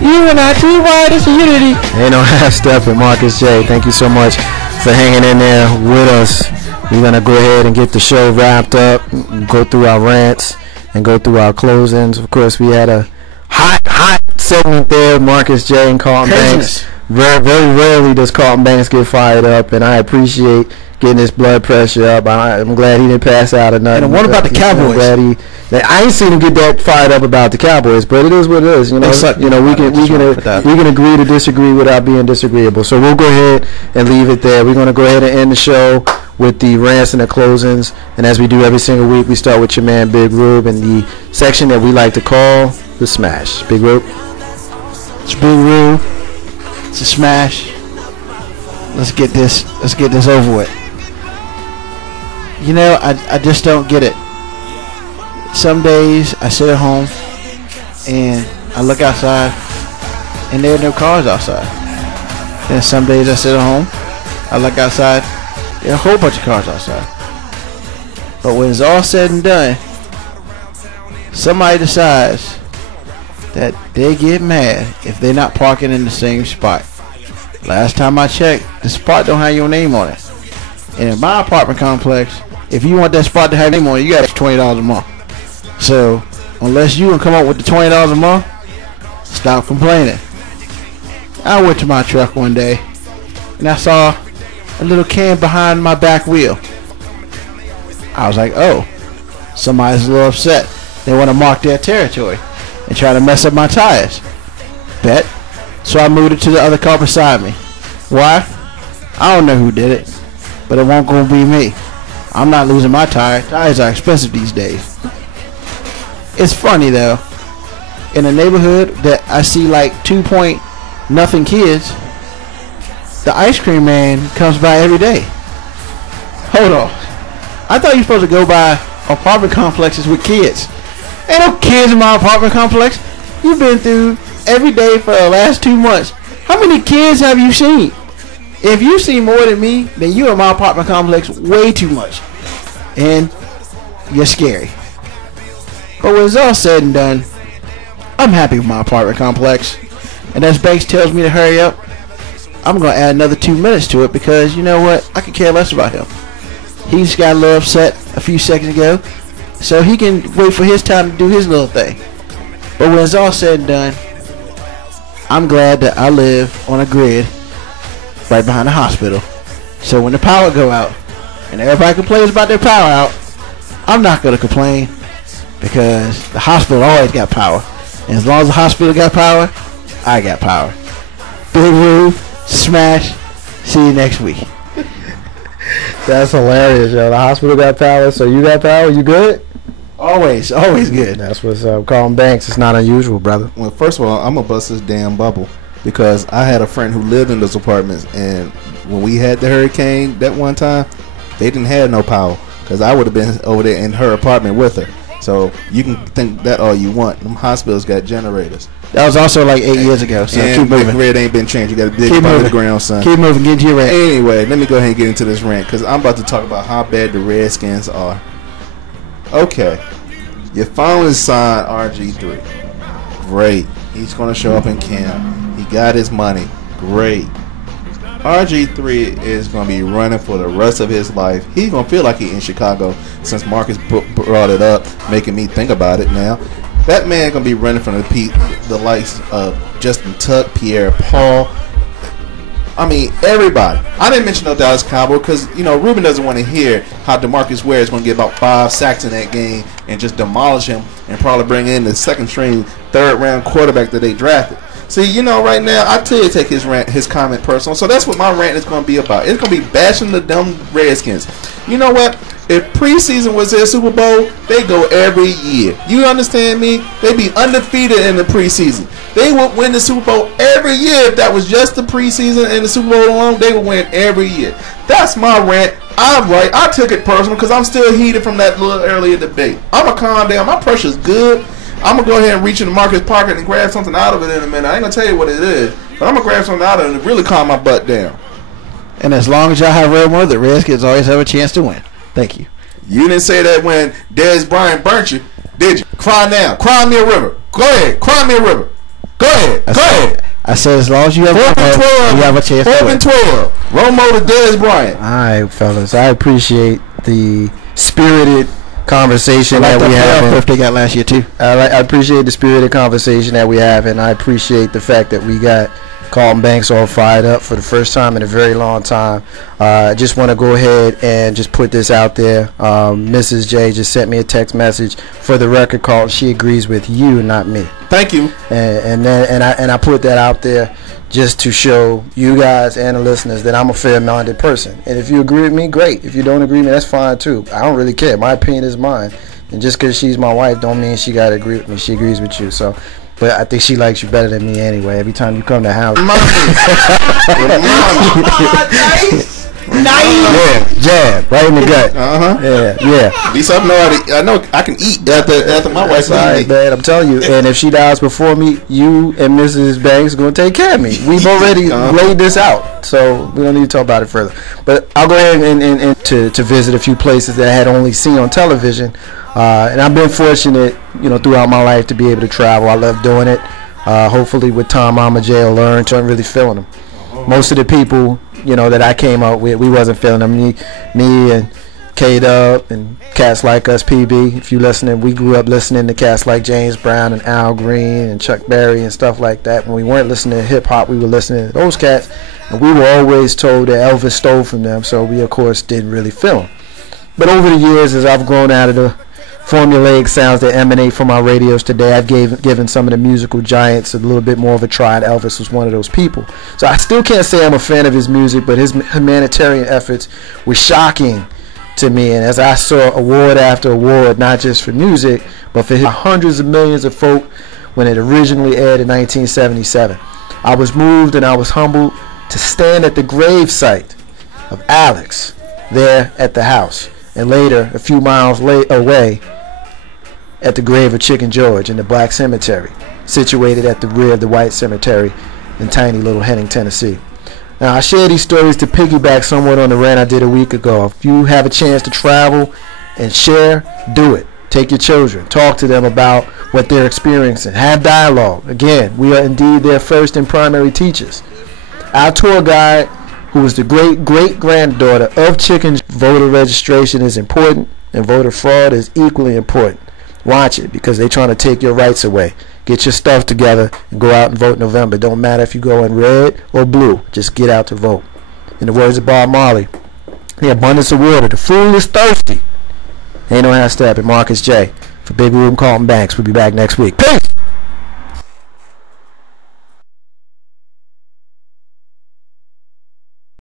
You and I, T-Y, this is unity. Ain't no half stepping, Marcus J. Thank you so much for hanging in there with us. We're going to go ahead and get the show wrapped up, go through our rants, and go through our closings. Of course, we had a hot segment there, Marcus J. and Carlton Banks. Very, very rarely does Carlton Banks get fired up, and I appreciate getting his blood pressure up. I'm glad he didn't pass out or nothing. And what about the Cowboys? I ain't seen him get that fired up about the Cowboys, but it is what it is. You know, we can agree to disagree without being disagreeable. So we'll go ahead and leave it there. We're going to go ahead and end the show with the rants and the closings. And as we do every single week, we start with your man Big Rube in the section that we like to call the Smash. Big Rube. It's Big Rube. It's a smash. Let's get this over with. You know, I just don't get it. Some days I sit at home and I look outside and there are no cars outside. Then some days I sit at home, I look outside, there are a whole bunch of cars outside. But when it's all said and done, somebody decides that they get mad if they're not parking in the same spot. Last time I checked, the spot don't have your name on it. And in my apartment complex, if you want that spot to have your name on it, you got $20 a month. So unless you can come up with the $20 a month, stop complaining. I went to my truck one day and I saw a little can behind my back wheel. I was like, oh, somebody's a little upset. They want to mark their territory and try to mess up my tires. Bet. So I moved it to the other car beside me. Why? I don't know who did it, but it won't gonna be me. I'm not losing my tire. Tires are expensive these days. It's funny though. In a neighborhood that I see like 2-point-nothing kids, the ice cream man comes by every day. Hold on. I thought you were supposed to go by apartment complexes with kids. Ain't no kids in my apartment complex. You've been through every day for the last 2 months. How many kids have you seen? If you see more than me, then you in my apartment complex way too much. And you're scary. But when it's all said and done, I'm happy with my apartment complex. And as Banks tells me to hurry up, I'm going to add another 2 minutes to it because you know what? I could care less about him. He just got a little upset a few seconds ago, so he can wait for his time to do his little thing. But when it's all said and done, I'm glad that I live on a grid right behind the hospital. So when the power go out and everybody complains about their power out, I'm not going to complain because the hospital always got power. And as long as the hospital got power, I got power. Big Rube, Smash. See you next week. That's hilarious, yo. The hospital got power, so you got power. You good? Always good. That's what's up. Carlton Banks. It's not unusual, brother. Well, first of all, I'm going to bust this damn bubble because I had a friend who lived in those apartments, and when we had the hurricane that one time, they didn't have no power because I would have been over there in her apartment with her. So you can think that all you want. Them hospitals got generators. That was also like 8 years ago, so and keep moving. Red ain't been changed. You got to dig up out the ground, son. Keep moving, get into your rant. Anyway, let me go ahead and get into this rant because I'm about to talk about how bad the Redskins are. Okay. You finally signed RG3. Great. He's going to show up in camp. He got his money. Great. RG3 is going to be running for the rest of his life. He's going to feel like he's in Chicago since Marcus brought it up, making me think about it now. That man going to be running from the likes of Justin Tuck, Pierre Paul. I mean, everybody. I didn't mention no Dallas Cowboy because, you know, Ruben doesn't want to hear how DeMarcus Ware is going to get about 5 sacks in that game and just demolish him and probably bring in the second-string, third-round quarterback that they drafted. See, you know, right now, I tell you to take his comment personal. So that's what my rant is going to be about. It's going to be bashing the dumb Redskins. You know what? If preseason was their Super Bowl, they go every year. You understand me? They'd be undefeated in the preseason. They would win the Super Bowl every year. If that was just the preseason and the Super Bowl alone, they would win every year. That's my rant. I'm right. I took it personal because I'm still heated from that little earlier debate. I'm going to calm down. My pressure's good. I'm going to go ahead and reach into Marcus' pocket and grab something out of it in a minute. I ain't going to tell you what it is, but I'm going to grab something out of it and really calm my butt down. And as long as y'all have red one, the Redskins always have a chance to win. Thank you. You didn't say that when Dez Bryant burnt you, did you? Cry now. Cry me a river. Go ahead. Cry me a river. Go ahead. Go ahead. I said as long as you have 4th and 12. you have a chance. 4th and 12. Romo to Dez Bryant. All right, fellas. I appreciate the spirited conversation that we have. They got last year too. I appreciate the spirited conversation that we have, and I appreciate the fact that we got Carlton Banks all fired up for the first time in a very long time. I just want to go ahead and just put this out there. Mrs. J just sent me a text message. For the record, Carlton, she agrees with you, not me. Thank you. And I put that out there just to show you guys and the listeners that I'm a fair-minded person. And if you agree with me, great. If you don't agree with me, that's fine too. I don't really care. My opinion is mine. And just because she's my wife don't mean she got to agree with me. She agrees with you. So, but I think she likes you better than me anyway. Every time you come to the house. Nice. Yeah, jab right in the gut. Yeah. At least I know I can eat after my wife's all right, man. I'm telling you. And if she dies before me, you and Mrs. Banks are gonna take care of me. We've already laid this out, so we don't need to talk about it further. But I'll go ahead and to visit a few places that I had only seen on television. And I've been fortunate, throughout my life to be able to travel. I love doing it. Hopefully, with time, Mama J will learn. So I'm really feeling them. Most of the people, that I came up with, we wasn't feeling them. Me and K-Dub and cats like us, PB. If you listening, we grew up listening to cats like James Brown and Al Green and Chuck Berry and stuff like that. When we weren't listening to hip hop, we were listening to those cats, and we were always told that Elvis stole from them. So we, of course, didn't really feel them. But over the years, as I've grown out of the formulaic sounds that emanate from our radios today, I've given some of the musical giants a little bit more of a try, and Elvis was one of those people. So I still can't say I'm a fan of his music, but his humanitarian efforts were shocking to me. And as I saw award after award, not just for music, but for hundreds of millions of folk when it originally aired in 1977, I was moved and I was humbled to stand at the grave site of Alex there at the house, and later, a few miles away, at the grave of Chicken George in the Black Cemetery, situated at the rear of the White Cemetery in tiny little Henning, Tennessee. Now, I share these stories to piggyback somewhat on the rant I did a week ago. If you have a chance to travel and share, do it. Take your children. Talk to them about what they're experiencing. Have dialogue. Again, we are indeed their first and primary teachers. Our tour guide, who was the great-great-granddaughter of Chicken's voter registration, is important, and voter fraud is equally important. Watch it, because they're trying to take your rights away. Get your stuff together and go out and vote in November. Don't matter if you go in red or blue. Just get out to vote. In the words of Bob Marley, the abundance of water, the fool is thirsty. Ain't no half stepping. Marcus J. For Big Room, Carlton Banks. We'll be back next week. Peace!